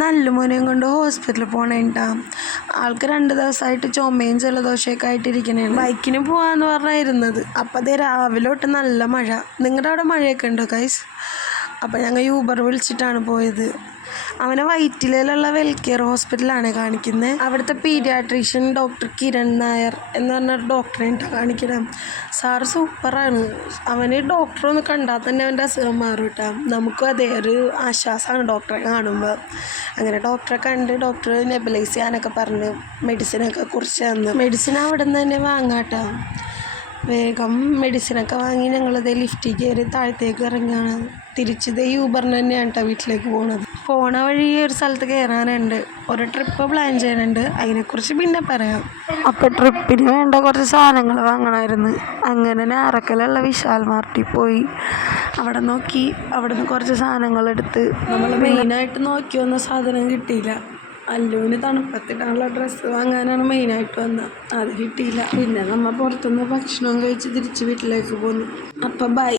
നല്ല മോനെയും കൊണ്ട് ഹോസ്പിറ്റലിൽ പോണേണ്ടാ. ആൾക്ക് 2 ദിവസമായിട്ട് ചുമയും ജലദോഷമൊക്കെ ആയിട്ടിരിക്കണേണ്. ബൈക്കിന് പോവാന്ന് പറഞ്ഞായിരുന്നത്. അപ്പം അതേ രാവിലെ തൊട്ട് നല്ല മഴ. നിങ്ങളുടെ അവിടെ മഴയൊക്കെ ഉണ്ടോ ഗൈസ്? അപ്പം ഞങ്ങൾ യൂബർ വിളിച്ചിട്ടാണ് പോയത്. അവനെ വൈറ്റിലയിലുള്ള വെൽക്കെയർ ഹോസ്പിറ്റലാണ് കാണിക്കുന്നത്. അവിടുത്തെ പീഡിയാട്രീഷ്യൻ ഡോക്ടർ കിരൺ നായർ എന്ന് പറഞ്ഞൊരു ഡോക്ടറെയാണ് കാണിക്കണം. സാറ് സൂപ്പറാണ്. അവന് ഡോക്ടറെ ഒന്ന് കണ്ടാൽ തന്നെ അവൻ്റെ അസുഖം മാറും കേട്ടോ. നമുക്കും അതേ ഒരു ആശ്വാസമാണ് ഡോക്ടറെ കാണുമ്പോൾ. അങ്ങനെ ഡോക്ടറെ കണ്ട് ഡോക്ടർ നെബുലൈസ് ചെയ്യാനൊക്കെ പറഞ്ഞ് മെഡിസിനൊക്കെ കുറിച്ച് തന്നു. മെഡിസിൻ അവിടെ നിന്ന് തന്നെ വാങ്ങാട്ടോ. വേഗം മെഡിസിനൊക്കെ വാങ്ങി ഞങ്ങളിതേ ലിഫ്റ്റിൽ കയറി താഴത്തേക്ക് ഇറങ്ങുകയാണ്. തിരിച്ചതേ യൂബറിന് തന്നെയാണ് കേട്ടോ വീട്ടിലേക്ക് പോകുന്നത്. പോണ വഴി ഒരു സ്ഥലത്ത് കയറാനുണ്ട്. ഒരു ട്രിപ്പ് പ്ലാൻ ചെയ്യുന്നുണ്ട്. അതിനെക്കുറിച്ച് പിന്നെ പറയാം. അപ്പോൾ ട്രിപ്പിന് വേണ്ട കുറച്ച് സാധനങ്ങൾ വാങ്ങണമായിരുന്നു. അങ്ങനെ ഞാറക്കലുള്ള വിശാൽ മാർട്ടിൽ പോയി അവിടെ നോക്കി. അവിടെ നിന്ന് കുറച്ച് സാധനങ്ങളെടുത്ത് നമ്മൾ മെയിനായിട്ട് നോക്കി വന്ന സാധനം കിട്ടിയില്ല. അല്ലുവിന് തണുപ്പത്തിട്ടാനുള്ള ഡ്രസ്സ് വാങ്ങാനാണ് മെയിനായിട്ട് വന്നത്. അത് കിട്ടിയില്ല. പിന്നെ നമ്മൾ പുറത്തുനിന്ന് ഭക്ഷണം കഴിച്ച് തിരിച്ച് വീട്ടിലേക്ക് പോന്നു. അപ്പം ബൈ.